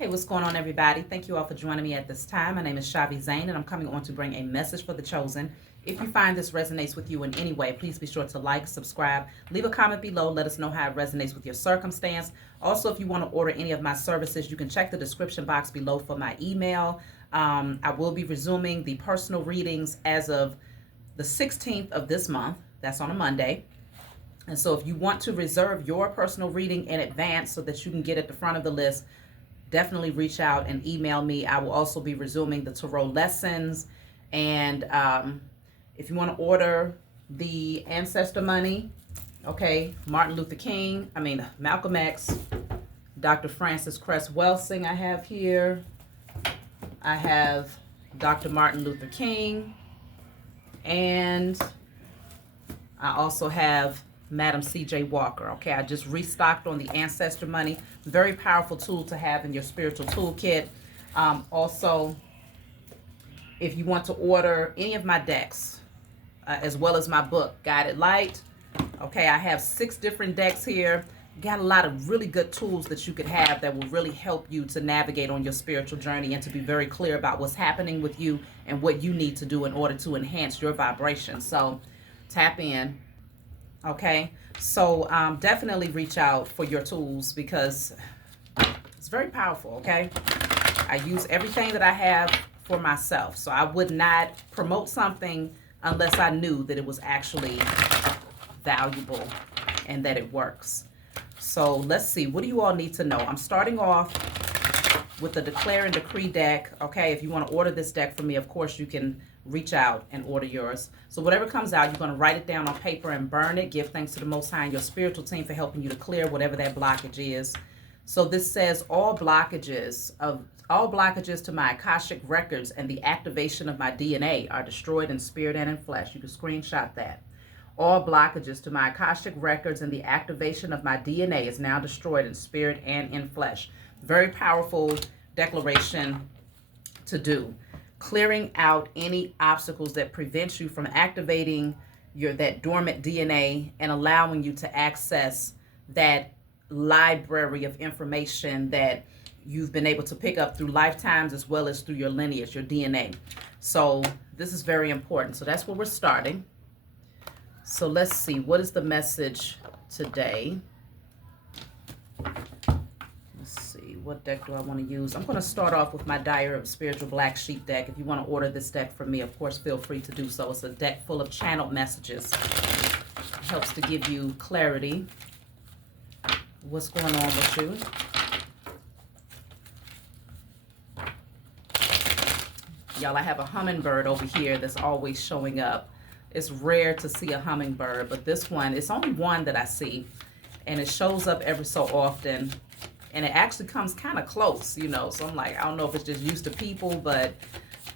Hey, what's going on, everybody? Thank you all for joining me at this time. My name is Shavi Zane, and I'm coming on to bring a message for the chosen. If you find this resonates with you in any way, please be sure to like, subscribe, leave a comment below. Let us know how it resonates with your circumstance. Also, if you want to order any of my services, you can check the description box below for my email. I will be resuming the personal readings as of the 16th of this month. That's on a Monday. And so if you want to reserve your personal reading in advance so that you can get at the front of the list, definitely reach out and email me. I will also be resuming the tarot lessons. And if you want to order the ancestor money, okay, Malcolm X, Dr. Francis Cress Welsing I have here. I have Dr. Martin Luther King. And I also have Madam C.J. Walker. Okay, I just restocked on the ancestor money. Very powerful tool to have in your spiritual toolkit. Also, if you want to order any of my decks, as well as my book, Guided Light. Okay, I have 6 different decks here. Got a lot of really good tools that you could have that will really help you to navigate on your spiritual journey and to be very clear about what's happening with you and what you need to do in order to enhance your vibration. So tap in. Okay, so definitely reach out for your tools because it's very powerful. Okay, I use everything that I have for myself, so I would not promote something unless I knew that it was actually valuable and that it works. So let's see, what do you all need to know? I'm starting off with the Declare and Decree deck. Okay, if you want to order this deck for me, of course you can reach out and order yours. So whatever comes out, you're going to write it down on paper and burn it. Give thanks to the Most High and your spiritual team for helping you to clear whatever that blockage is. So this says all blockages to my Akashic records and the activation of my DNA are destroyed in spirit and in flesh. You can screenshot that. All blockages to my Akashic records and the activation of my DNA is now destroyed in spirit and in flesh. Very powerful declaration to do. Clearing out any obstacles that prevent you from activating that dormant DNA and allowing you to access that library of information that you've been able to pick up through lifetimes as well as through your lineage, your DNA. So this is very important. So that's where we're starting. So let's see, what is the message today? Let's see, what deck do I want to use? I'm going to start off with my Diary of Spiritual Black Sheep deck. If you want to order this deck from me, of course, feel free to do so. It's a deck full of channeled messages. It helps to give you clarity. What's going on with you? Y'all, I have a hummingbird over here that's always showing up. It's rare to see a hummingbird, but this one, it's only one that I see, and it shows up every so often, and it actually comes kind of close, you know, so I'm like, I don't know if it's just used to people, but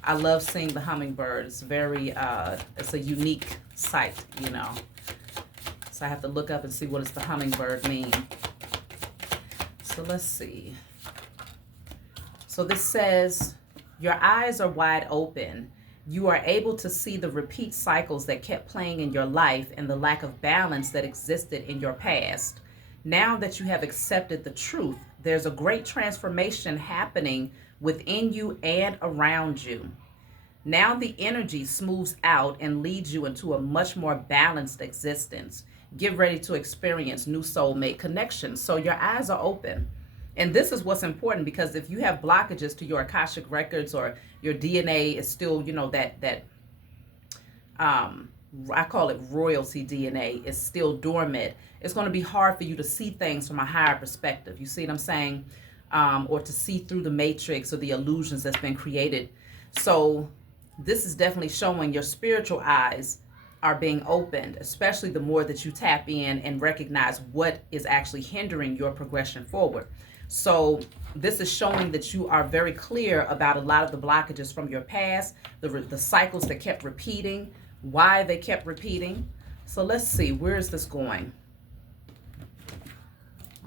I love seeing the hummingbird. It's very, it's a unique sight, you know, so I have to look up and see what does the hummingbird mean. So let's see. So this says, your eyes are wide open. You are able to see the repeat cycles that kept playing in your life and the lack of balance that existed in your past. Now that you have accepted the truth, there's a great transformation happening within you and around you. Now the energy smooths out and leads you into a much more balanced existence. Get ready to experience new soulmate connections. So your eyes are open. And this is what's important, because if you have blockages to your Akashic records or your DNA is still, you know, I call it royalty DNA, is still dormant, it's going to be hard for you to see things from a higher perspective. You see what I'm saying? Or to see through the matrix or the illusions that's been created. So this is definitely showing your spiritual eyes are being opened, especially the more that you tap in and recognize what is actually hindering your progression forward. So this is showing that you are very clear about a lot of the blockages from your past, the cycles that kept repeating, why they kept repeating. So let's see, where is this going?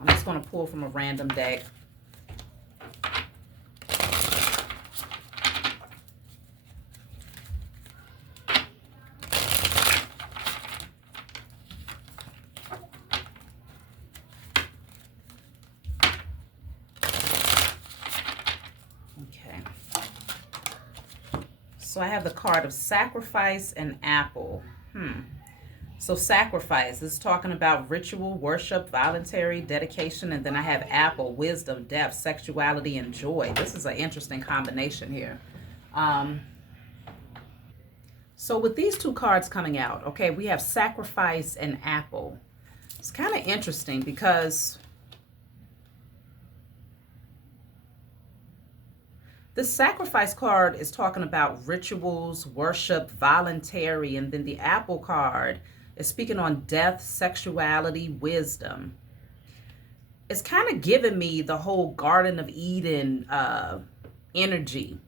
I'm just going to pull from a random deck. So I have the card of sacrifice and apple. So sacrifice is talking about ritual, worship, voluntary, dedication. And then I have apple, wisdom, depth, sexuality, and joy. This is an interesting combination here. So with these two cards coming out, okay, we have sacrifice and apple. It's kind of interesting because the sacrifice card is talking about rituals, worship, voluntary, and then the apple card is speaking on death, sexuality, wisdom. It's kind of giving me the whole Garden of Eden energy,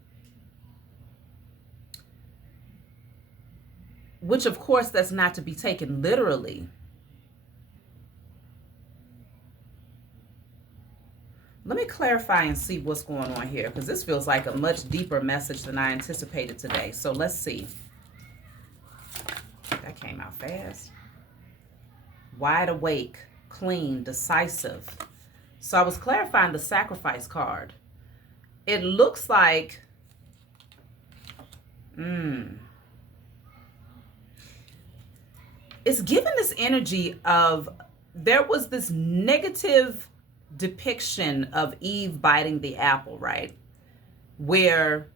which of course that's not to be taken literally. Let me clarify and see what's going on here, because this feels like a much deeper message than I anticipated today. So let's see. That came out fast. Wide awake, clean, decisive. So I was clarifying the sacrifice card. It looks like, it's given this energy of, there was this negative depiction of Eve biting the apple, right? Where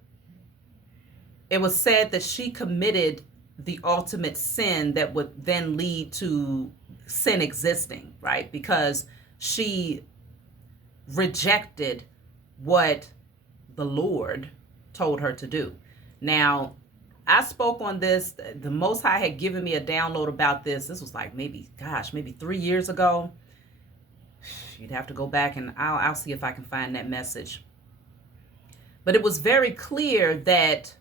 it was said that she committed the ultimate sin that would then lead to sin existing, right? Because she rejected what the Lord told her to do. Now, I spoke on this. The Most High had given me a download about this. This was like maybe 3 years ago. You'd have to go back and I'll see if I can find that message. But it was very clear that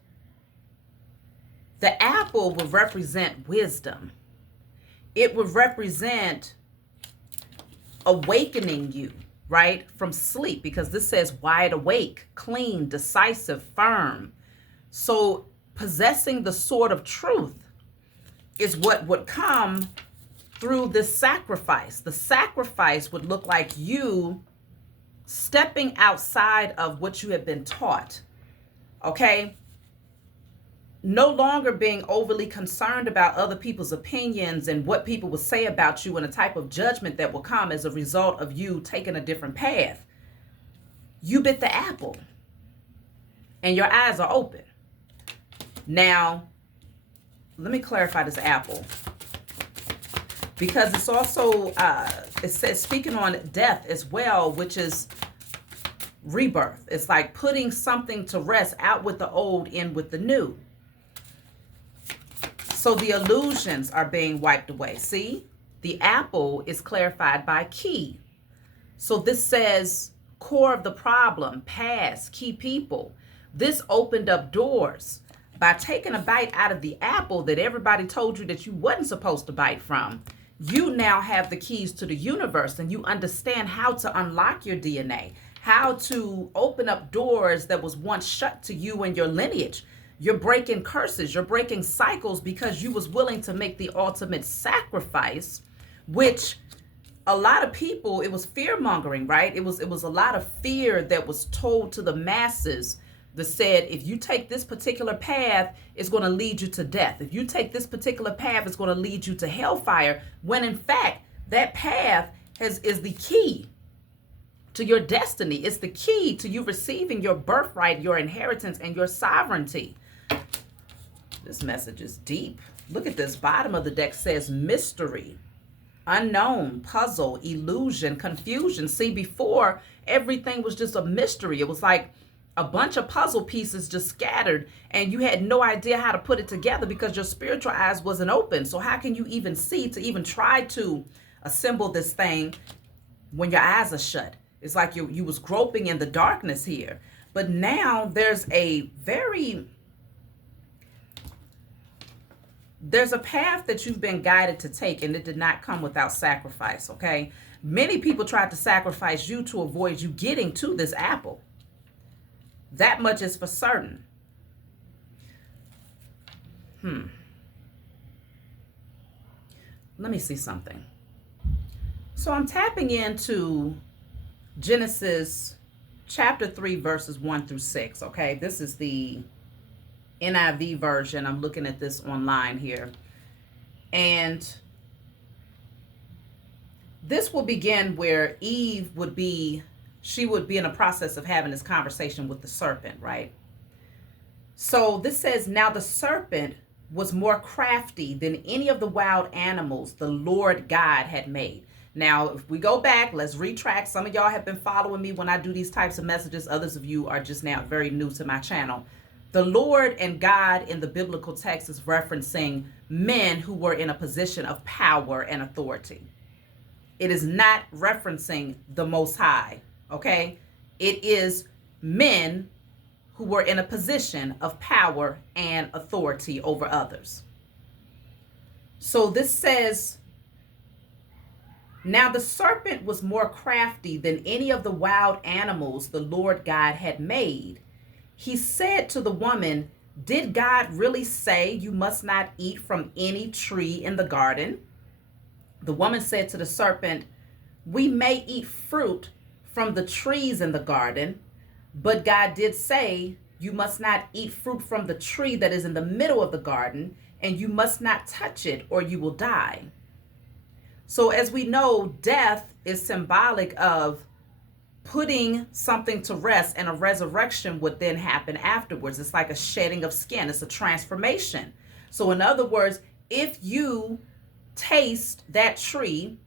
the apple would represent wisdom. It would represent awakening you, right, from sleep, because this says wide awake, clean, decisive, firm. So possessing the sword of truth is what would come through this sacrifice. The sacrifice would look like you stepping outside of what you have been taught, okay? No longer being overly concerned about other people's opinions and what people will say about you and the type of judgment that will come as a result of you taking a different path. You bit the apple and your eyes are open. Now, let me clarify this apple, because it's also, it says speaking on death as well, which is rebirth. It's like putting something to rest, out with the old, in with the new. So the illusions are being wiped away. See, the apple is clarified by key. So this says core of the problem, past, key people. This opened up doors. By taking a bite out of the apple that everybody told you that you wasn't supposed to bite from, you now have the keys to the universe, and you understand how to unlock your DNA, how to open up doors that was once shut to you and your lineage. You're breaking curses, you're breaking cycles, because you was willing to make the ultimate sacrifice, which a lot of people, it was fear mongering, right? It was a lot of fear that was told to the masses that said, if you take this particular path, it's going to lead you to death. If you take this particular path, it's going to lead you to hellfire. When in fact, that path is the key to your destiny. It's the key to you receiving your birthright, your inheritance, and your sovereignty. This message is deep. Look at this. Bottom of the deck says mystery, unknown, puzzle, illusion, confusion. See, before, everything was just a mystery. It was like a bunch of puzzle pieces just scattered, and you had no idea how to put it together because your spiritual eyes wasn't open. So how can you even see, to even try to assemble this thing when your eyes are shut? It's like you was groping in the darkness here. But now there's a path that you've been guided to take, and it did not come without sacrifice, okay? Many people tried to sacrifice you to avoid you getting to this apple. That much is for certain. Let me see something. So I'm tapping into Genesis chapter 3, verses 1 through 6, okay? This is the NIV version. I'm looking at this online here. And this will begin where Eve would be, she would be in a process of having this conversation with the serpent, right? So this says, now the serpent was more crafty than any of the wild animals the Lord God had made. Now, if we go back, let's retract. Some of y'all have been following me when I do these types of messages. Others of you are just now very new to my channel. The Lord and God in the biblical text is referencing men who were in a position of power and authority. It is not referencing the Most High, okay? It is men who were in a position of power and authority over others. So this says, now the serpent was more crafty than any of the wild animals the Lord God had made. He said to the woman, did God really say you must not eat from any tree in the garden? The woman said to the serpent, we may eat fruit from the trees in the garden, but God did say you must not eat fruit from the tree that is in the middle of the garden, and you must not touch it or you will die. So as we know, death is symbolic of putting something to rest, and a resurrection would then happen afterwards. It's like a shedding of skin. It's a transformation. So in other words, if you taste that tree,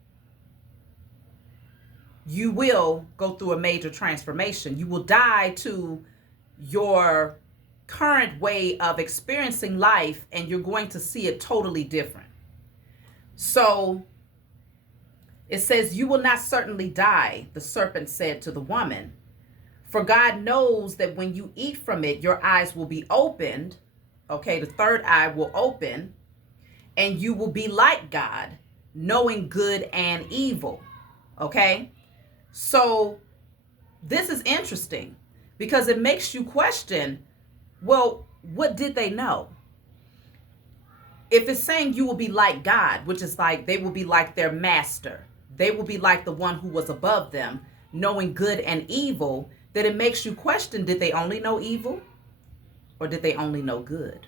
you will go through a major transformation. You will die to your current way of experiencing life, and you're going to see it totally different. So it says, you will not certainly die, the serpent said to the woman, for God knows that when you eat from it, your eyes will be opened. Okay, the third eye will open, and you will be like God, knowing good and evil. Okay, so this is interesting because it makes you question, well, what did they know? If it's saying you will be like God, which is like they will be like their master, they will be like the one who was above them, knowing good and evil, then it makes you question, did they only know evil or did they only know good?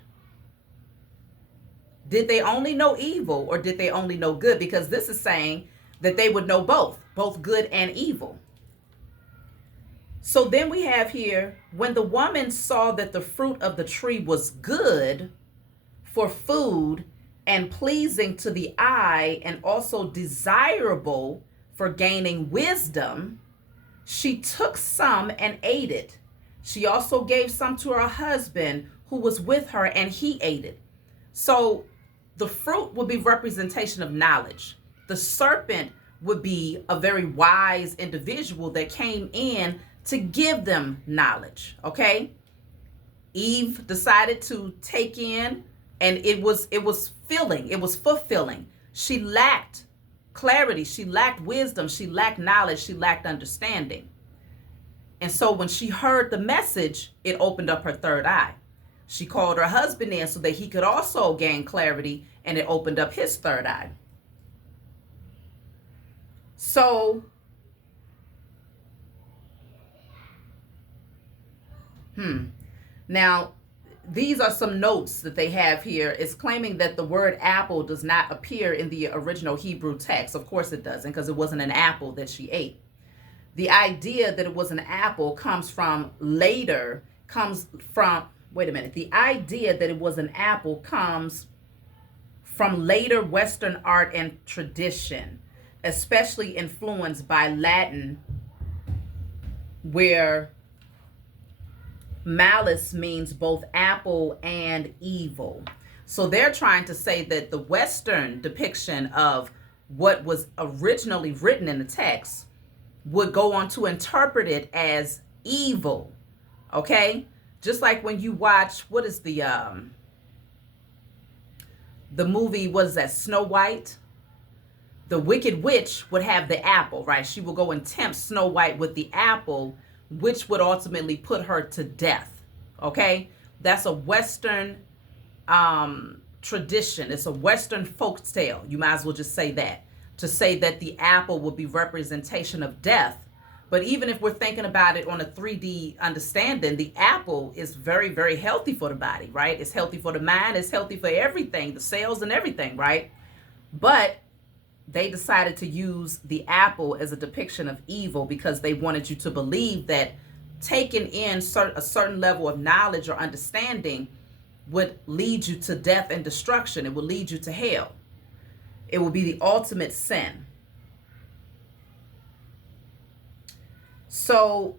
Did they only know evil or did they only know good? Because this is saying that they would know both good and evil. So then we have here, when the woman saw that the fruit of the tree was good for food and pleasing to the eye and also desirable for gaining wisdom, she took some and ate it. She also gave some to her husband who was with her, and he ate it. So the fruit would be representation of knowledge. The serpent would be a very wise individual that came in to give them knowledge, okay? Eve decided to take in, and it was filling, it was fulfilling. She lacked clarity, she lacked wisdom, she lacked knowledge, she lacked understanding. And so when she heard the message, it opened up her third eye. She called her husband in so that he could also gain clarity, and it opened up his third eye. So now, these are some notes that they have here. It's claiming that the word apple does not appear in the original Hebrew text. Of course it doesn't, because it wasn't an apple that she ate. The idea that it was an apple comes from later, the idea that it was an apple comes from later Western art and tradition, especially influenced by Latin, where malice means both apple and evil. So they're trying to say that the Western depiction of what was originally written in the text would go on to interpret it as evil. Okay? Just like when you watch, what is the movie, what is that, Snow White? The Wicked Witch would have the apple, right? She will go and tempt Snow White with the apple, which would ultimately put her to death. Okay? That's a Western tradition. It's a Western folk tale. You might as well just say that. To say that the apple would be representation of death. But even if we're thinking about it on a 3D understanding, the apple is very, very healthy for the body, right? It's healthy for the mind. It's healthy for everything, the cells and everything, right? But they decided to use the apple as a depiction of evil because they wanted you to believe that taking in a certain level of knowledge or understanding would lead you to death and destruction. It would lead you to hell. It will be the ultimate sin. So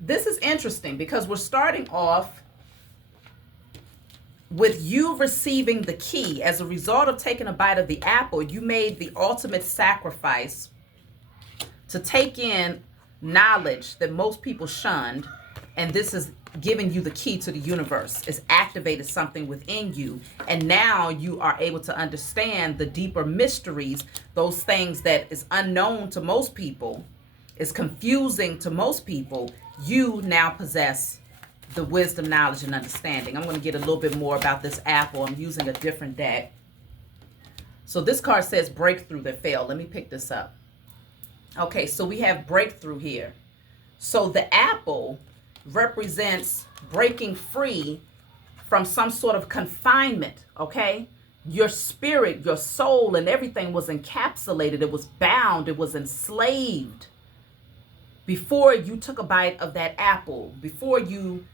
this is interesting because we're starting off with you receiving the key. As a result of taking a bite of the apple, you made the ultimate sacrifice to take in knowledge that most people shunned, and this is giving you the key to the universe. It's activated something within you, and now you are able to understand the deeper mysteries, those things that is unknown to most people, is confusing to most people. You now possess the wisdom, knowledge, and understanding. I'm going to get a little bit more about this apple. I'm using a different deck. So this card says breakthrough that failed. Let me pick this up. Okay, so we have breakthrough here. So the apple represents breaking free from some sort of confinement, okay? Your spirit, your soul, and everything was encapsulated. It was bound. It was enslaved. Before you took a bite of that apple, before you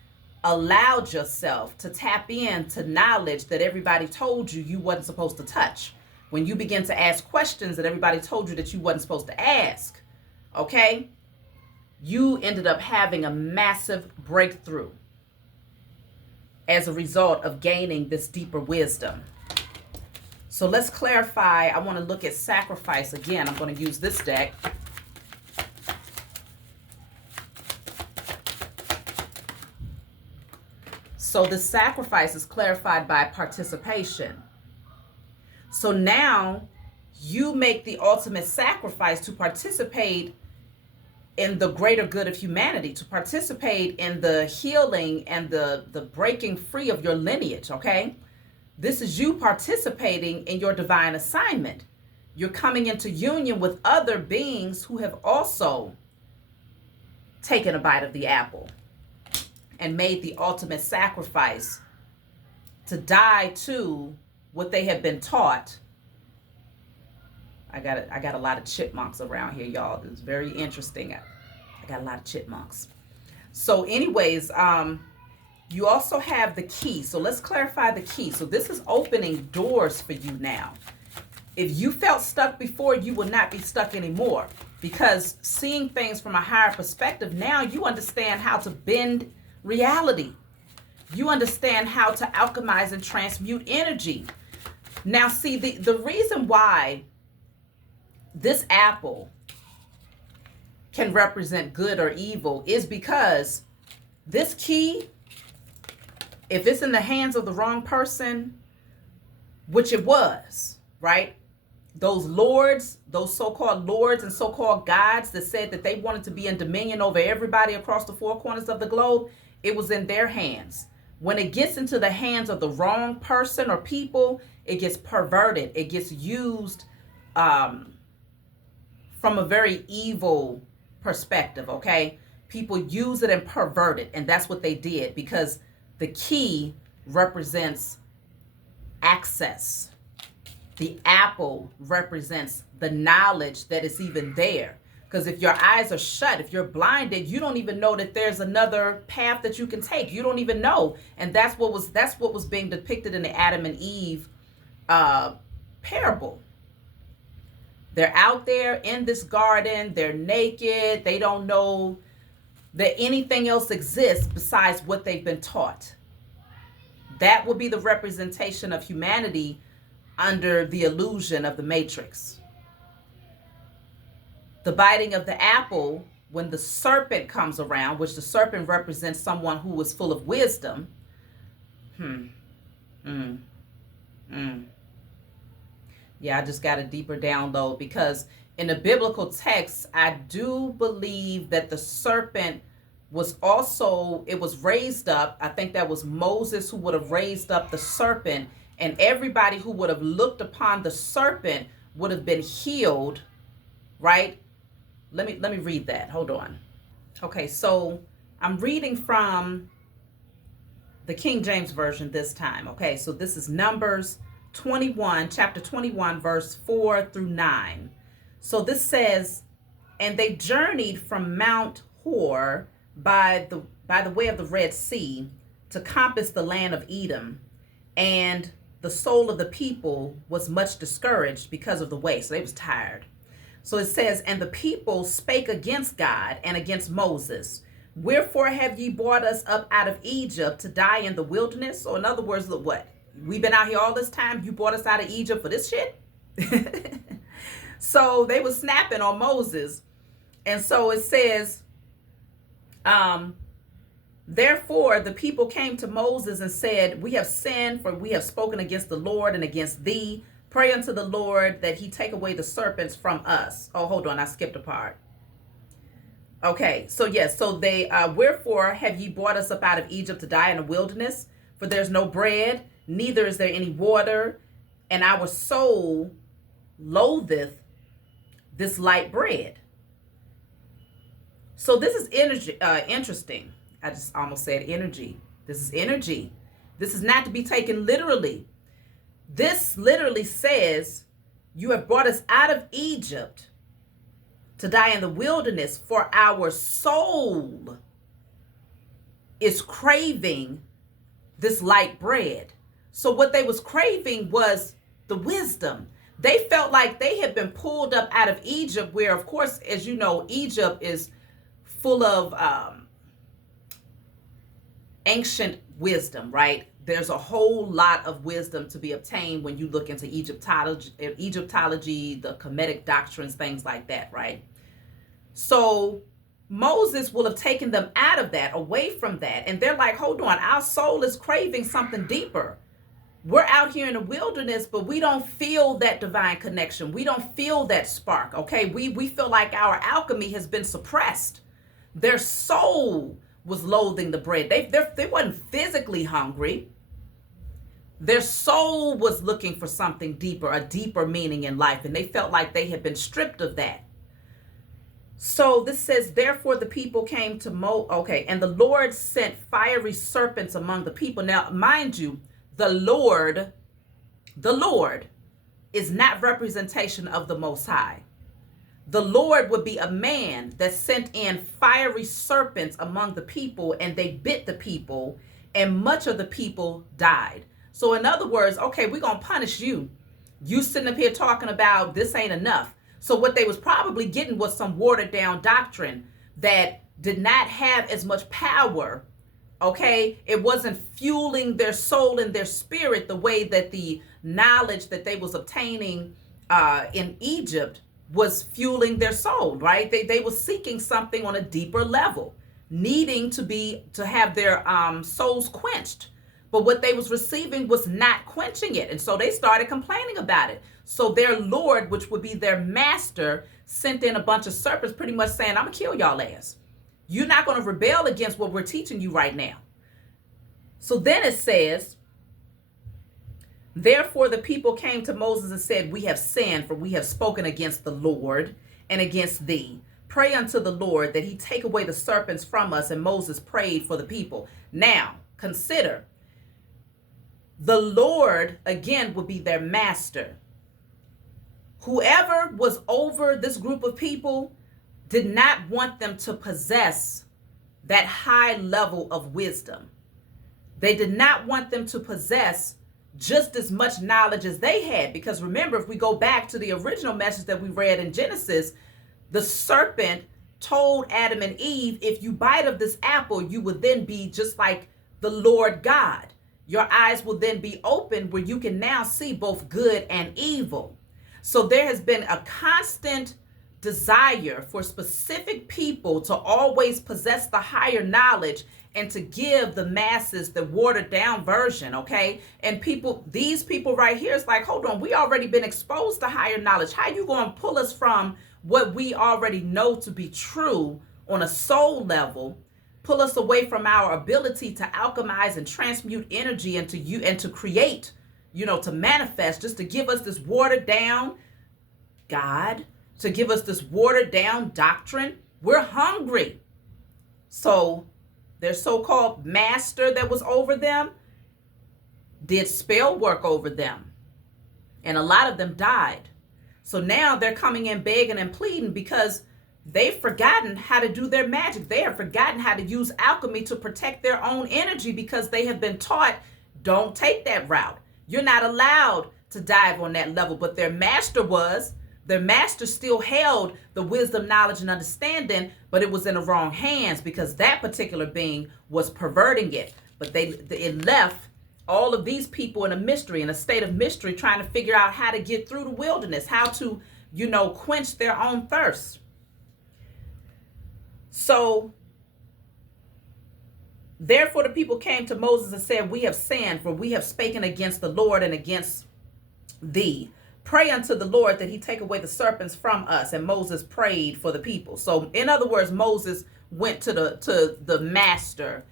allowed yourself to tap into knowledge that everybody told you wasn't supposed to touch, when you begin to ask questions that everybody told you that you wasn't supposed to ask, okay, you ended up having a massive breakthrough as a result of gaining this deeper wisdom. So let's clarify. I want to look at sacrifice again. I'm going to use this deck. So the sacrifice is clarified by participation. So now you make the ultimate sacrifice to participate in the greater good of humanity, to participate in the healing and the breaking free of your lineage, okay? This is you participating in your divine assignment. You're coming into union with other beings who have also taken a bite of the apple and made the ultimate sacrifice to die to what they have been taught. I got a lot of chipmunks around here, y'all. It's very interesting. I got a lot of chipmunks. So anyways, you also have the key. So let's clarify the key. So this is opening doors for you now. If you felt stuck before, you will not be stuck anymore, because seeing things from a higher perspective, now you understand how to bend reality. You understand how to alchemize and transmute energy. Now, see, the reason why this apple can represent good or evil is because this key, if it's in the hands of the wrong person, which it was, right? Those lords, those so-called lords and so-called gods that said that they wanted to be in dominion over everybody across the four corners of the globe, it was in their hands. When it gets into the hands of the wrong person or people, it gets perverted. It gets used from a very evil perspective, okay? People use it and pervert it, and that's what they did, because the key represents access. The apple represents the knowledge that is even there. Because if your eyes are shut, if you're blinded, you don't even know that there's another path that you can take. You don't even know. And that's what was being depicted in the Adam and Eve parable. They're out there in this garden. They're naked. They don't know that anything else exists besides what they've been taught. That will be the representation of humanity under the illusion of the matrix. The biting of the apple, when the serpent comes around, which the serpent represents someone who is full of wisdom. Yeah, I just got a deeper download, because in the biblical text, I do believe that the serpent was also, it was raised up. I think that was Moses who would have raised up the serpent, and everybody who would have looked upon the serpent would have been healed, right? Let me read that. Hold on. Okay, so I'm reading from the King James Version this time. Okay, so this is Numbers 21, chapter 21, verse 4 through 9. So this says, and they journeyed from Mount Hor by the way of the Red Sea to compass the land of Edom, and the soul of the people was much discouraged because of the way. So they was tired. So it says, and the people spake against God and against Moses. Wherefore have ye brought us up out of Egypt to die in the wilderness? So in other words, look, what? We've been out here all this time. You brought us out of Egypt for this shit? So they were snapping on Moses. And so it says, therefore the people came to Moses and said, we have sinned, for we have spoken against the Lord and against thee. Pray unto the Lord that he take away the serpents from us. Oh, hold on, I skipped a part. Okay, so yes, so they, wherefore have ye brought us up out of Egypt to die in the wilderness? For there's no bread, neither is there any water, and our soul loatheth this light bread. So this is interesting. I just almost said energy. This is energy. This is not to be taken literally. This literally says, you have brought us out of Egypt to die in the wilderness, for our soul is craving this light bread. So what they was craving was the wisdom. They felt like they had been pulled up out of Egypt, where, of course, as you know, Egypt is full of ancient wisdom, right? There's a whole lot of wisdom to be obtained when you look into Egyptology, the Kemetic doctrines, things like that, right? So Moses will have taken them out of that, away from that. And they're like, hold on, our soul is craving something deeper. We're out here in the wilderness, but we don't feel that divine connection. We don't feel that spark, okay? We feel like our alchemy has been suppressed. Their soul was loathing the bread. They wasn't physically hungry. Their soul was looking for something deeper, a deeper meaning in life, and they felt like they had been stripped of that. So this says, therefore the people came to and the Lord sent fiery serpents among the people. Now, mind you, the Lord is not representation of the Most High. The Lord would be a man that sent in fiery serpents among the people, and they bit the people, and much of the people died. So in other words, okay, we're going to punish you. You sitting up here talking about this ain't enough. So what they was probably getting was some watered down doctrine that did not have as much power. Okay, it wasn't fueling their soul and their spirit the way that the knowledge that they was obtaining in Egypt was fueling their soul, right? They were seeking something on a deeper level, needing to have their souls quenched. But what they was receiving was not quenching it. And so they started complaining about it. So their Lord, which would be their master, sent in a bunch of serpents, pretty much saying, I'm going to kill y'all ass. You're not going to rebel against what we're teaching you right now. So then it says, therefore the people came to Moses and said, we have sinned, for we have spoken against the Lord and against thee. Pray unto the Lord that he take away the serpents from us. And Moses prayed for the people. Now, consider, the Lord, again, would be their master. Whoever was over this group of people did not want them to possess that high level of wisdom. They did not want them to possess just as much knowledge as they had. Because remember, if we go back to the original message that we read in Genesis, the serpent told Adam and Eve, if you bite of this apple, you would then be just like the Lord God. Your eyes will then be open where you can now see both good and evil. So there has been a constant desire for specific people to always possess the higher knowledge and to give the masses the watered down version, okay? And these people right here, it's like, hold on, we already been exposed to higher knowledge. How you going to pull us from what we already know to be true on a soul level, pull us away from our ability to alchemize and transmute energy and to create, to manifest, just to give us this watered down God? to give us this watered down doctrine. We're hungry. So their so-called master that was over them did spell work over them. And a lot of them died. So now they're coming in begging and pleading because they've forgotten how to do their magic. They have forgotten how to use alchemy to protect their own energy because they have been taught, don't take that route. You're not allowed to dive on that level. But their master was. Their master still held the wisdom, knowledge, and understanding, but it was in the wrong hands because that particular being was perverting it. But it left all of these people in a mystery, in a state of mystery, trying to figure out how to get through the wilderness, how to, quench their own thirst. So, therefore the people came to Moses and said, we have sinned, for we have spoken against the Lord and against thee. Pray unto the Lord that he take away the serpents from us. And Moses prayed for the people. So, in other words, Moses went to the master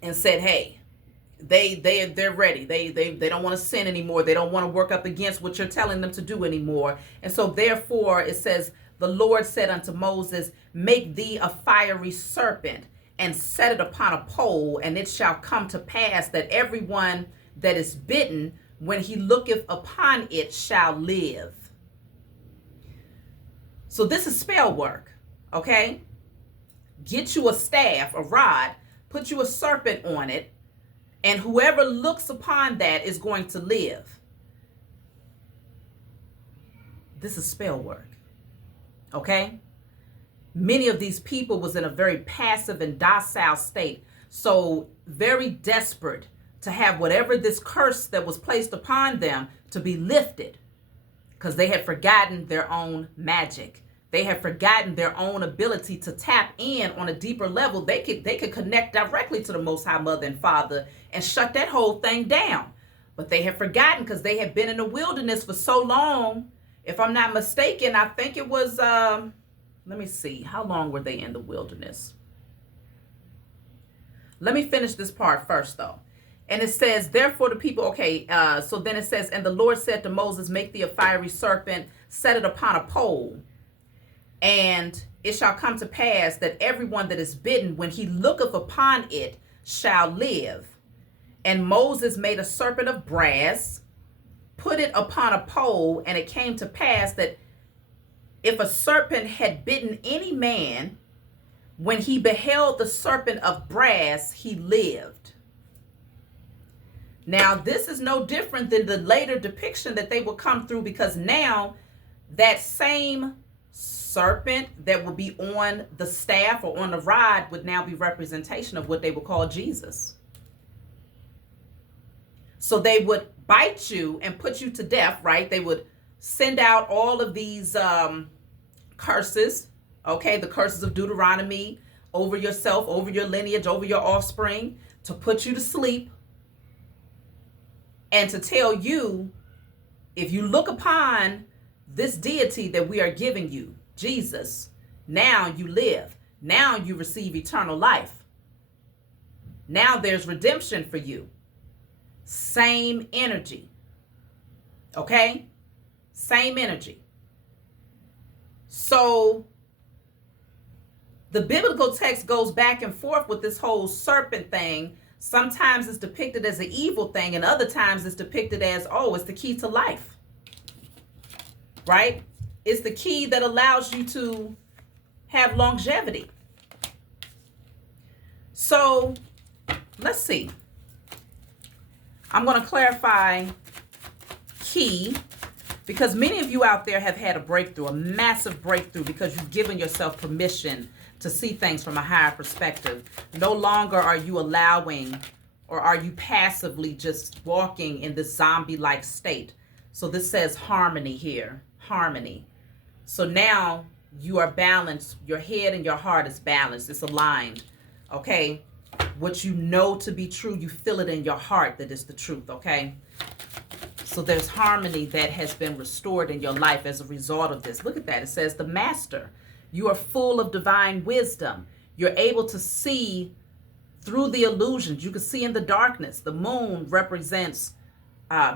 and said, hey, they're ready. They don't want to sin anymore. They don't want to work up against what you're telling them to do anymore. And so therefore it says, the Lord said unto Moses, make thee a fiery serpent and set it upon a pole, and it shall come to pass that everyone that is bitten, when he looketh upon it, shall live. So this is spell work, okay? Get you a staff, a rod, put you a serpent on it, and whoever looks upon that is going to live. This is spell work, okay? Many of these people was in a very passive and docile state, so very desperate to have whatever this curse that was placed upon them to be lifted, because they had forgotten their own magic. They had forgotten their own ability to tap in on a deeper level. They could connect directly to the Most High Mother and Father and shut that whole thing down. But they had forgotten because they had been in the wilderness for so long. If I'm not mistaken, I think it was, let me see, how long were they in the wilderness? Let me finish this part first, though. And it says, therefore the people, so then it says, and the Lord said to Moses, make thee a fiery serpent, set it upon a pole. And it shall come to pass that everyone that is bitten, when he looketh upon it, shall live. And Moses made a serpent of brass, put it upon a pole, and it came to pass that if a serpent had bitten any man, when he beheld the serpent of brass, he lived. Now, this is no different than the later depiction that they will come through, because now that same serpent that will be on the staff or on the rod would now be representation of what they would call Jesus. So they would bite you and put you to death, right? They would send out all of these curses, okay? The curses of Deuteronomy over yourself, over your lineage, over your offspring, to put you to sleep and to tell you, if you look upon this deity that we are giving you, Jesus, now you live. Now you receive eternal life. Now there's redemption for you. Same energy. Okay? Same energy. So the biblical text goes back and forth with this whole serpent thing. Sometimes it's depicted as an evil thing, and other times it's depicted as, oh, it's the key to life. Right? It's the key that allows you to have longevity. So let's see. I'm going to clarify key, because many of you out there have had a breakthrough, a massive breakthrough, because you've given yourself permission to see things from a higher perspective. No longer are you allowing, or are you passively just walking in this zombie-like state. So this says harmony here, harmony. So now you are balanced. Your head and your heart is balanced. It's aligned. Okay. What you know to be true, you feel it in your heart that is the truth. Okay. So there's harmony that has been restored in your life as a result of this. Look at that. It says the master. You are full of divine wisdom. You're able to see through the illusions. You can see in the darkness. The moon represents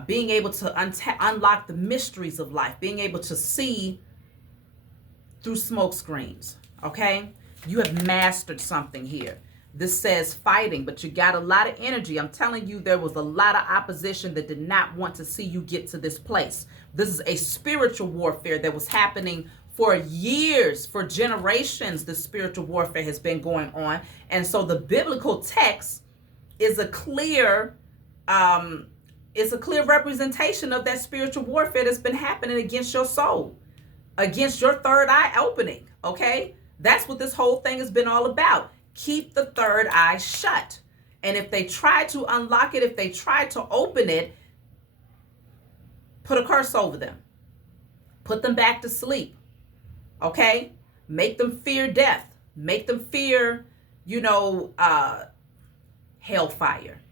being able to unlock the mysteries of life, being able to see through smoke screens, okay? You have mastered something here. This says fighting, but you got a lot of energy. I'm telling you, there was a lot of opposition that did not want to see you get to this place. This is a spiritual warfare that was happening for years, for generations. The spiritual warfare has been going on. And so the biblical text is a clear representation of that spiritual warfare that's been happening against your soul, against your third eye opening, okay? That's what this whole thing has been all about. Keep the third eye shut. And if they try to unlock it, if they try to open it, put a curse over them. Put them back to sleep, okay? Make them fear death. Make them fear, hellfire.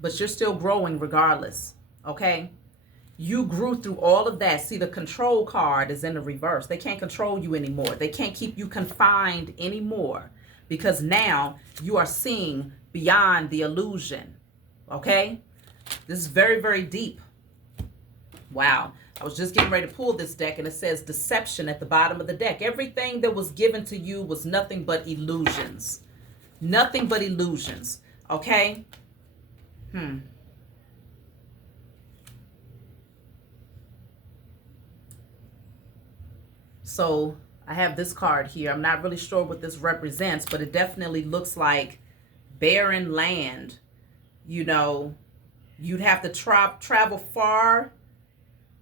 But you're still growing regardless, okay? You grew through all of that. See, the control card is in the reverse. They can't control you anymore. They can't keep you confined anymore because now you are seeing beyond the illusion, okay? This is very, very deep. Wow. I was just getting ready to pull this deck, and it says deception at the bottom of the deck. Everything that was given to you was nothing but illusions. Nothing but illusions, okay? So I have this card here. I'm not really sure what this represents, but it definitely looks like barren land. You'd have to travel far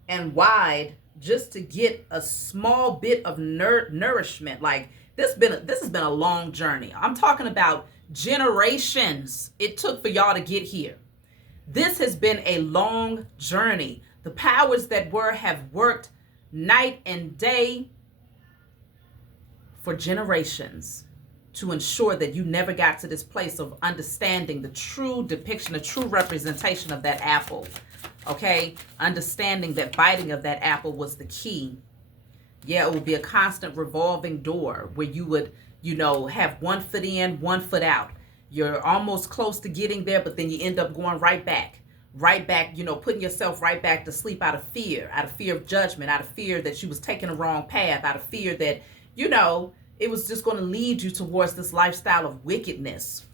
and wide just to get a small bit of nourishment. Like this has been a long journey. I'm talking about generations it took for y'all to get here. This has been a long journey. The powers that were have worked night and day for generations to ensure that you never got to this place of understanding the true depiction, the true representation of that apple. Okay? Understanding that biting of that apple was the key. Yeah, it would be a constant revolving door where you would, have 1 foot in, 1 foot out. You're almost close to getting there, but then you end up going right back, putting yourself right back to sleep out of fear of judgment, out of fear that you was taking the wrong path, out of fear that, it was just going to lead you towards this lifestyle of wickedness.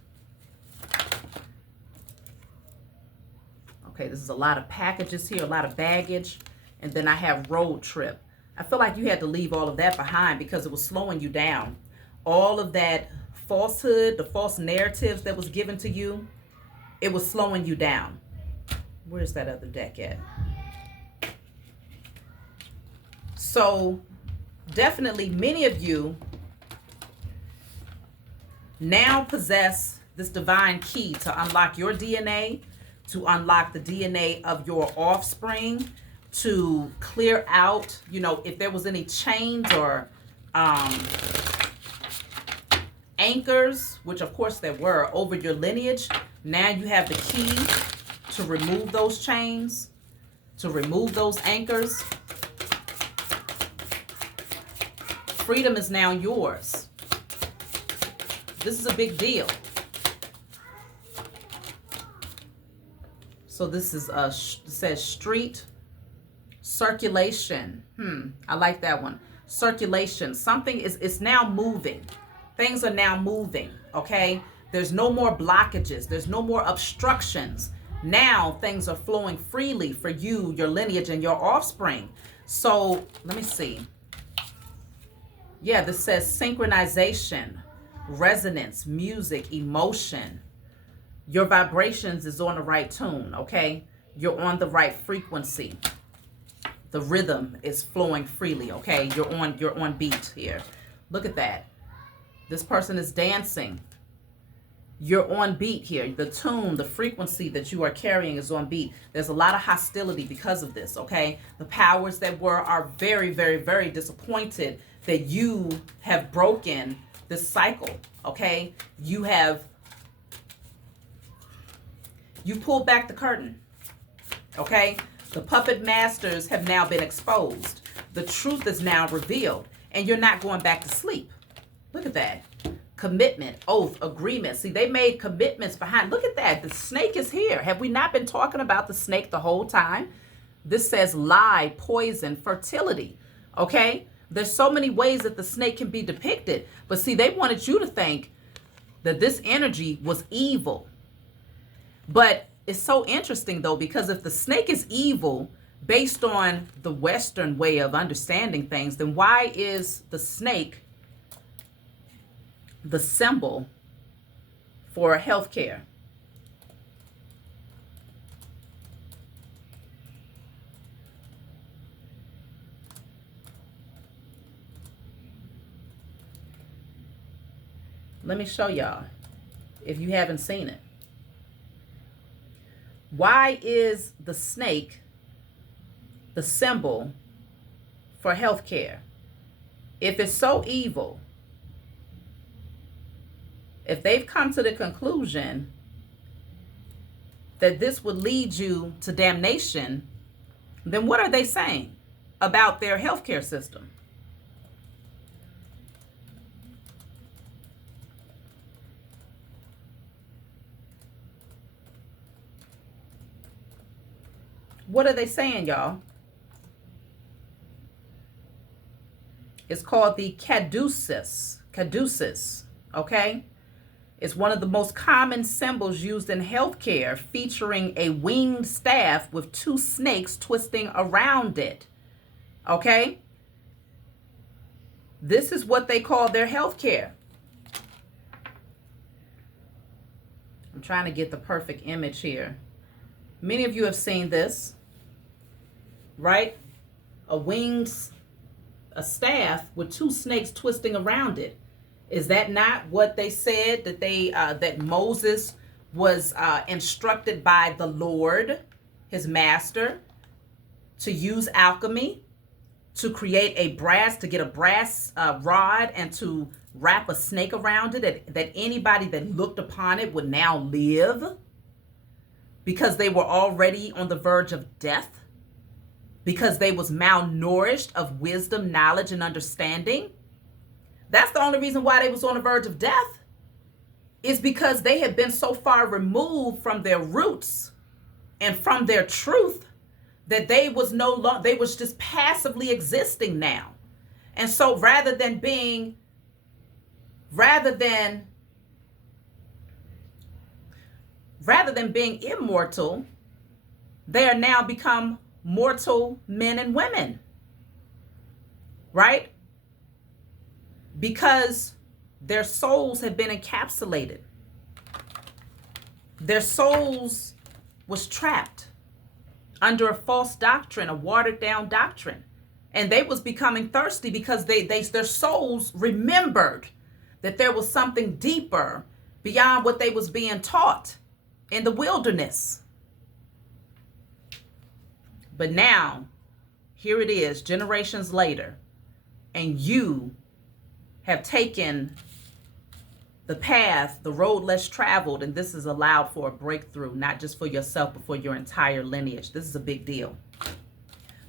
Okay, this is a lot of packages here, a lot of baggage. And then I have road trip. I feel like you had to leave all of that behind because it was slowing you down. All of that falsehood, the false narratives that was given to you, it was slowing you down. Where's that other deck at? So definitely many of you now possess this divine key to unlock your DNA, to unlock the DNA of your offspring, to clear out, if there was any chains or anchors, which of course there were, over your lineage. Now you have the key to remove those chains, to remove those anchors. Freedom is now yours. This is a big deal. So this is says street circulation. I like that one. Circulation. Something it's now moving. Things are now moving, okay? There's no more blockages. There's no more obstructions. Now things are flowing freely for you, your lineage, and your offspring. So let me see. Yeah, this says synchronization, resonance, music, emotion. Your vibrations is on the right tune, okay? You're on the right frequency. The rhythm is flowing freely, okay? You're on beat here. Look at that. This person is dancing. You're on beat here. The tune, the frequency that you are carrying is on beat. There's a lot of hostility because of this, okay? The powers that were are very, very, very disappointed that you have broken this cycle, okay? You pulled back the curtain, okay? The puppet masters have now been exposed. The truth is now revealed, and you're not going back to sleep. Look at that. Commitment, oath, agreement. See, they made commitments behind. Look at that. The snake is here. Have we not been talking about the snake the whole time? This says lie, poison, fertility. Okay? There's so many ways that the snake can be depicted. But see, they wanted you to think that this energy was evil. But it's so interesting, though, because if the snake is evil based on the Western way of understanding things, then why is the snake the symbol for healthcare? Let me show y'all if you haven't seen it. Why is the snake the symbol for healthcare? If it's so evil, if they've come to the conclusion that this would lead you to damnation, then what are they saying about their healthcare system? What are they saying, y'all? It's called the caduceus. Caduceus, okay? It's one of the most common symbols used in healthcare, featuring a winged staff with two snakes twisting around it, okay? This is what they call their healthcare. I'm trying to get the perfect image here. Many of you have seen this, right? A staff with two snakes twisting around it. Is that not what they said that that Moses was instructed by the Lord, his master, to use alchemy to create to get a brass rod and to wrap a snake around it, that anybody that looked upon it would now live because they were already on the verge of death, because they was malnourished of wisdom, knowledge, and understanding? That's the only reason why they was on the verge of death, is because they had been so far removed from their roots and from their truth that they was they was just passively existing now. And so rather than being immortal, they are now become mortal men and women, right? Because their souls have been encapsulated. Their souls was trapped under a false doctrine, a watered down doctrine. And they was becoming thirsty because their souls remembered that there was something deeper beyond what they was being taught in the wilderness. But now, here it is, generations later, and you have taken the path, the road less traveled, and this is allowed for a breakthrough, not just for yourself, but for your entire lineage. This is a big deal.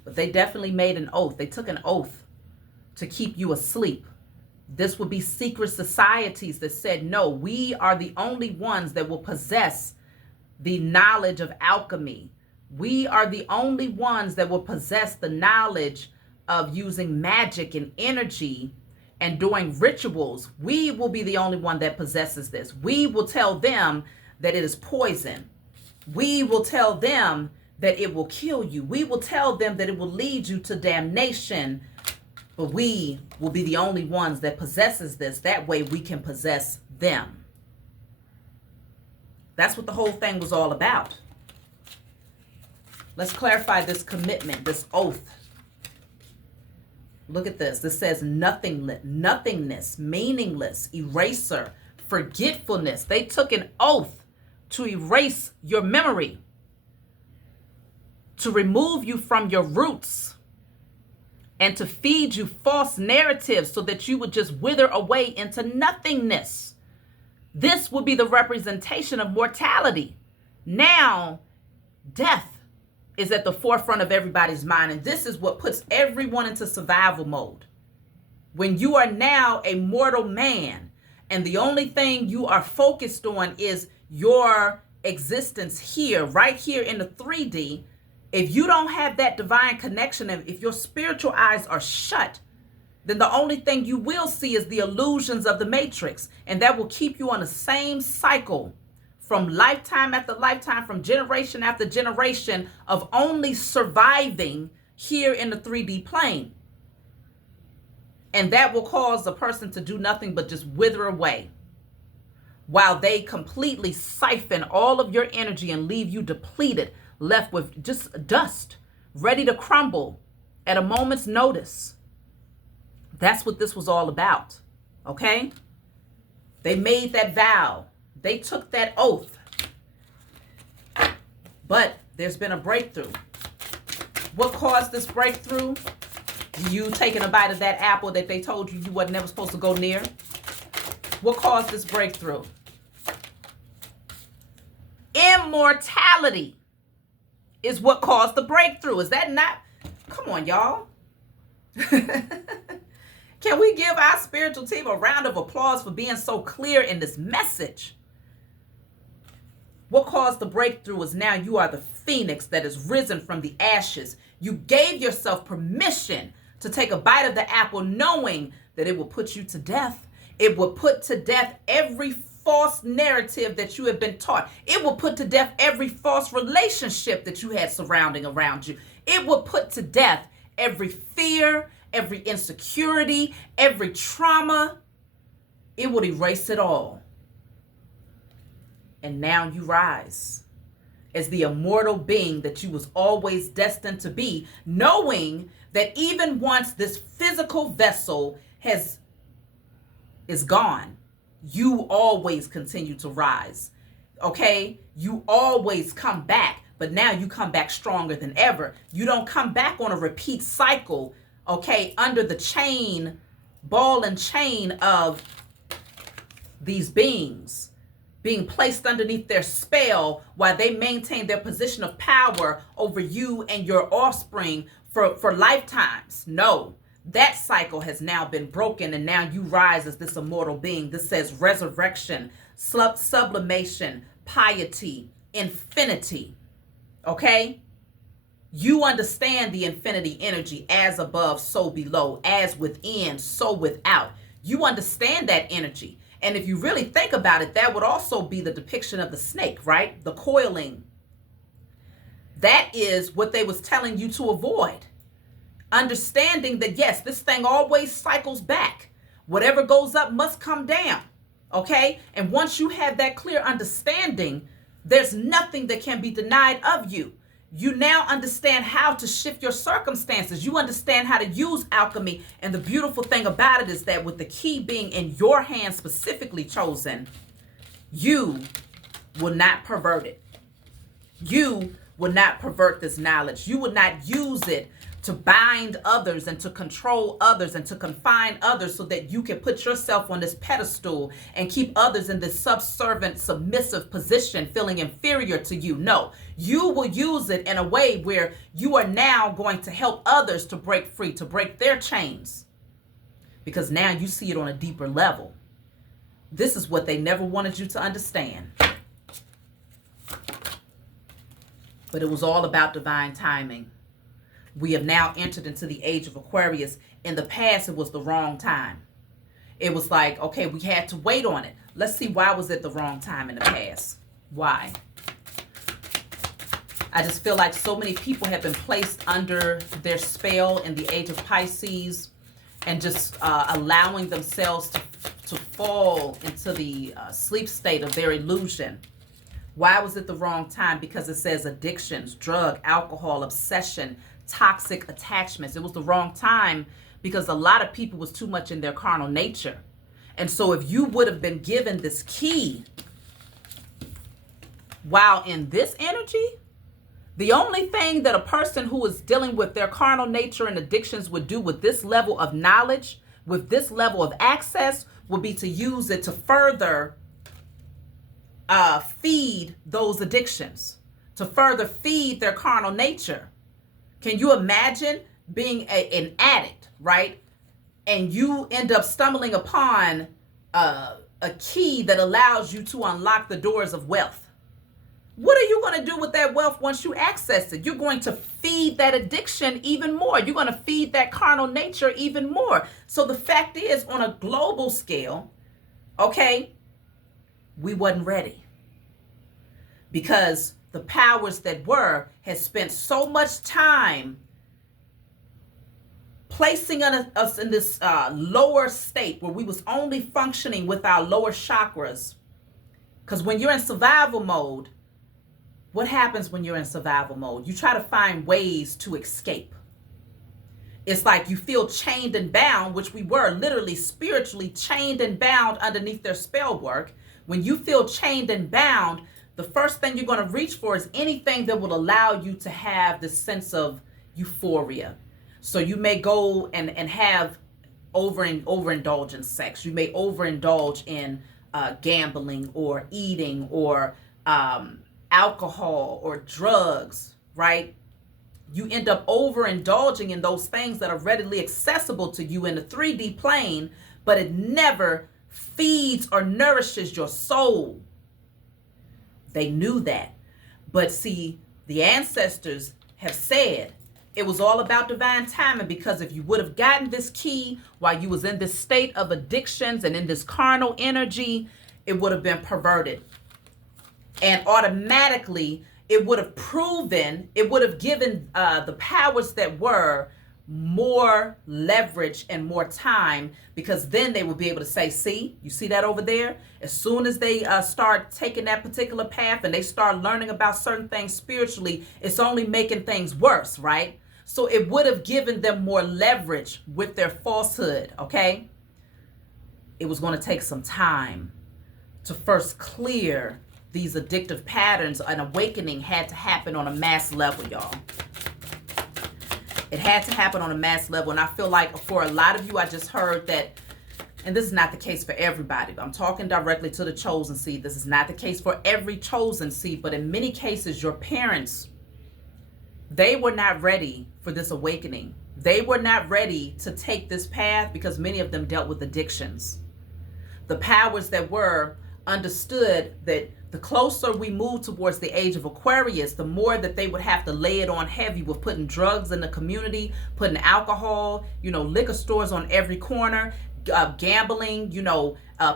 But they definitely made an oath. They took an oath to keep you asleep. This would be secret societies that said, no, we are the only ones that will possess the knowledge of alchemy. We are the only ones that will possess the knowledge of using magic and energy and doing rituals. We will be the only one that possesses this. We will tell them that it is poison. We will tell them that it will kill you. We will tell them that it will lead you to damnation. But we will be the only ones that possesses this. That way we can possess them. That's what the whole thing was all about. Let's clarify this commitment, this oath. Look at this. This says nothingness, meaningless, eraser, forgetfulness. They took an oath to erase your memory, to remove you from your roots, and to feed you false narratives so that you would just wither away into nothingness. This would be the representation of mortality. Now, death is at the forefront of everybody's mind. And this is what puts everyone into survival mode. When you are now a mortal man and the only thing you are focused on is your existence here, right here in the 3D, If you don't have that divine connection, if your spiritual eyes are shut, then the only thing you will see is the illusions of the matrix. And that will keep you on the same cycle from lifetime after lifetime, from generation after generation of only surviving here in the 3D plane. And that will cause a person to do nothing but just wither away while they completely siphon all of your energy and leave you depleted, left with just dust, ready to crumble at a moment's notice. That's what this was all about, okay? They made that vow. They took that oath. But there's been a breakthrough. What caused this breakthrough? You taking a bite of that apple that they told you wasn't never supposed to go near? What caused this breakthrough? Immortality is what caused the breakthrough. Is that not? Come on, y'all. Can we give our spiritual team a round of applause for being so clear in this message? What caused the breakthrough is now you are the phoenix that is risen from the ashes. You gave yourself permission to take a bite of the apple, knowing that it will put you to death. It will put to death every false narrative that you have been taught. It will put to death every false relationship that you had surrounding around you. It will put to death every fear, every insecurity, every trauma. It would erase it all. And now you rise as the immortal being that you was always destined to be, knowing that even once this physical vessel is gone, you always continue to rise. Okay? You always come back, but now you come back stronger than ever. You don't come back on a repeat cycle, okay, under the ball and chain of these beings being placed underneath their spell while they maintain their position of power over you and your offspring for lifetimes. No, that cycle has now been broken, and now you rise as this immortal being. This says resurrection, sublimation, piety, infinity. Okay? You understand the infinity energy, as above, so below, as within, so without. You understand that energy. And if you really think about it, that would also be the depiction of the snake, right? The coiling. That is what they was telling you to avoid. Understanding that, yes, this thing always cycles back. Whatever goes up must come down, okay? And once you have that clear understanding, there's nothing that can be denied of you. You now understand how to shift your circumstances. You understand how to use alchemy. And the beautiful thing about it is that with the key being in your hand specifically chosen, you will not pervert it. You will not pervert this knowledge. You will not use it to bind others and to control others and to confine others so that you can put yourself on this pedestal and keep others in this subservient, submissive position, feeling inferior to you. No, you will use it in a way where you are now going to help others to break free, to break their chains, because now you see it on a deeper level. This is what they never wanted you to understand. But it was all about divine timing. We have now entered into the age of Aquarius. In the past, it was the wrong time. It was like, okay, we had to wait on it. Let's see, why was it the wrong time in the past? Why? I just feel like so many people have been placed under their spell in the age of Pisces and just allowing themselves to fall into the sleep state of their illusion. Why was it the wrong time? Because it says addictions, drug, alcohol, obsession, toxic attachments. It was the wrong time because a lot of people was too much in their carnal nature. And so if you would have been given this key while in this energy, the only thing that a person who is dealing with their carnal nature and addictions would do with this level of knowledge, with this level of access, would be to use it to further feed those addictions, to further feed their carnal nature. Can you imagine being an addict, right? And you end up stumbling upon a key that allows you to unlock the doors of wealth. What are you going to do with that wealth once you access it? You're going to feed that addiction even more. You're going to feed that carnal nature even more. So the fact is, on a global scale, okay, we wasn't ready, because the powers that were had spent so much time placing us in this lower state where we was only functioning with our lower chakras. Because when you're in survival mode, what happens when you're in survival mode? You try to find ways to escape. It's like you feel chained and bound, which we were literally spiritually chained and bound underneath their spell work. When you feel chained and bound, the first thing you're going to reach for is anything that will allow you to have this sense of euphoria. So you may go and have overindulge in sex. You may overindulge in gambling or eating or alcohol or drugs, right? You end up overindulging in those things that are readily accessible to you in the 3D plane, but it never feeds or nourishes your soul. They knew that. But see, the ancestors have said it was all about divine timing, because if you would have gotten this key while you was in this state of addictions and in this carnal energy, it would have been perverted. And automatically, it would have proven, it would have given the powers that were more leverage and more time, because then they would be able to say, see, you see that over there? As soon as they start taking that particular path and they start learning about certain things spiritually, it's only making things worse, right? So it would have given them more leverage with their falsehood, okay? It was going to take some time to first clear these addictive patterns. An awakening had to happen on a mass level, y'all. It had to happen on a mass level. And I feel like for a lot of you, I just heard that, and this is not the case for everybody, but I'm talking directly to the chosen seed. This is not the case for every chosen seed, but in many cases, your parents, they were not ready for this awakening. They were not ready to take this path, because many of them dealt with addictions. The powers that were understood that the closer we move towards the age of Aquarius, the more that they would have to lay it on heavy with putting drugs in the community, putting alcohol, liquor stores on every corner, gambling,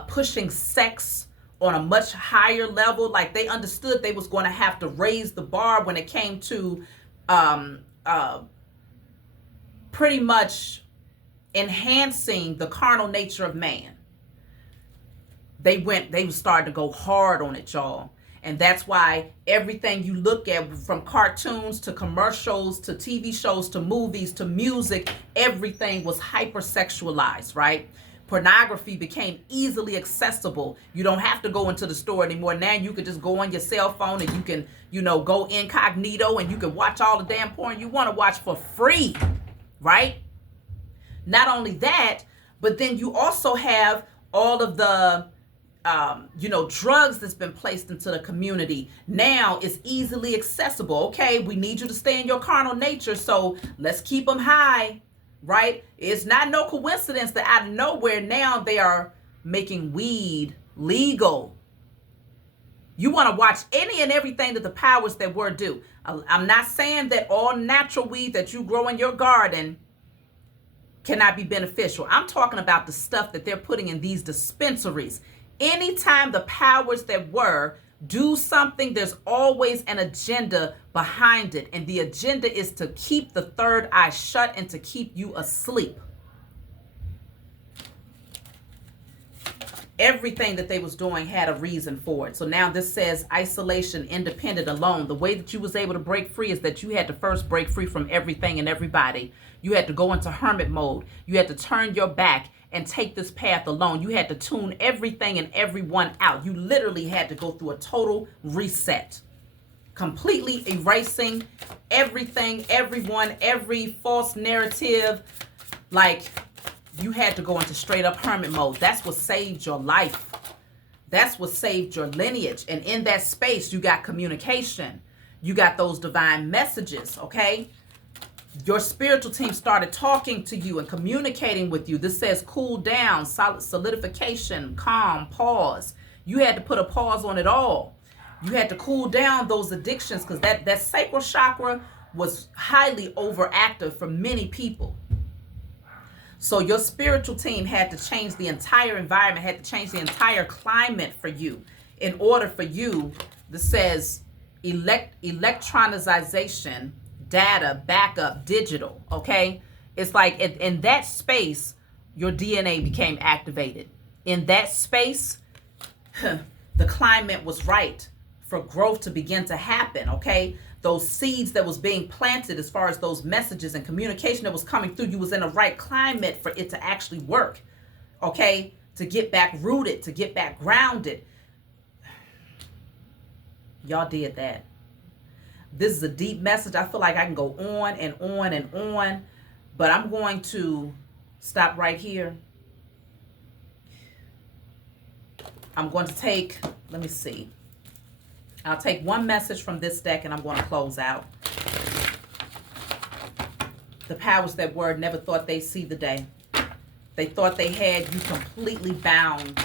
pushing sex on a much higher level. Like, they understood they was going to have to raise the bar when it came to pretty much enhancing the carnal nature of man. They started to go hard on it, y'all. And that's why everything you look at, from cartoons to commercials to TV shows to movies to music, everything was hypersexualized, right? Pornography became easily accessible. You don't have to go into the store anymore. Now you could just go on your cell phone and you can, go incognito and you can watch all the damn porn you want to watch for free, right? Not only that, but then you also have all of the drugs that's been placed into the community. Now it's easily accessible. Okay, we need you to stay in your carnal nature, so let's keep them high, right? It's not no coincidence that out of nowhere now they are making weed legal. You want to watch any and everything that the powers that were do. I'm not saying that all natural weed that you grow in your garden cannot be beneficial. I'm talking about the stuff that they're putting in these dispensaries. Anytime the powers that were do something, there's always an agenda behind it. And the agenda is to keep the third eye shut and to keep you asleep. Everything that they was doing had a reason for it. So now this says isolation, independent, alone. The way that you was able to break free is that you had to first break free from everything and everybody. You had to go into hermit mode. You had to turn your back and take this path alone. You had to tune everything and everyone out. You literally had to go through a total reset, completely erasing everything, everyone, every false narrative. Like, you had to go into straight up hermit mode. That's what saved your life. That's what saved your lineage. And in that space, you got communication. You got those divine messages, okay? Your spiritual team started talking to you and communicating with you. This says cool down, solidification, calm, pause. You had to put a pause on it all. You had to cool down those addictions because that sacral chakra was highly overactive for many people. So your spiritual team had to change the entire environment, had to change the entire climate for you in order for you, this says electronization, data, backup, digital, okay? It's like in that space, your DNA became activated. In that space, the climate was right for growth to begin to happen, okay? Those seeds that was being planted as far as those messages and communication that was coming through, you was in the right climate for it to actually work, okay? To get back rooted, to get back grounded. Y'all did that. This is a deep message. I feel like I can go on and on and on, but I'm going to stop right here. I'm going to take, let me see. I'll take one message from this deck and I'm going to close out. The powers that were never thought they'd see the day. They thought they had you completely bound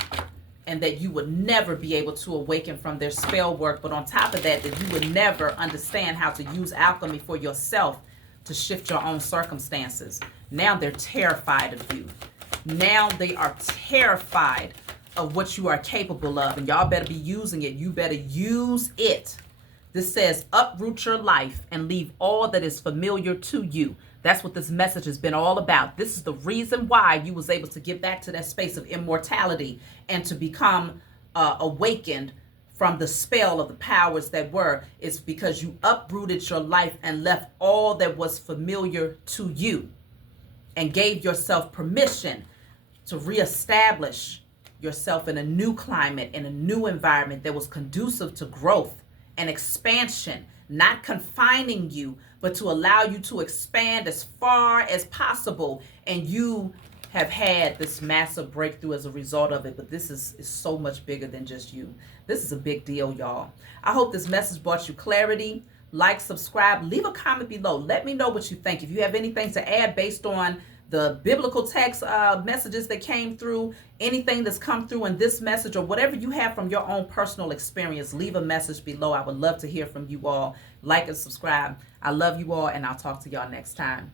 and that you would never be able to awaken from their spell work. But on top of that, that you would never understand how to use alchemy for yourself to shift your own circumstances. Now they're terrified of you. Now they are terrified of what you are capable of, and y'all better be using it. You better use it. This says uproot your life and leave all that is familiar to you. That's what this message has been all about. This is the reason why you was able to get back to that space of immortality and to become awakened from the spell of the powers that were. It's because you uprooted your life and left all that was familiar to you and gave yourself permission to reestablish yourself in a new climate, in a new environment that was conducive to growth and expansion, not confining you, but to allow you to expand as far as possible. And you have had this massive breakthrough as a result of it. But this is so much bigger than just you. This is a big deal, y'all. I hope this message brought you clarity. Like, subscribe, leave a comment below. Let me know what you think. If you have anything to add based on the biblical text messages that came through, anything that's come through in this message, or whatever you have from your own personal experience, leave a message below. I would love to hear from you all. Like and subscribe. I love you all, and I'll talk to y'all next time.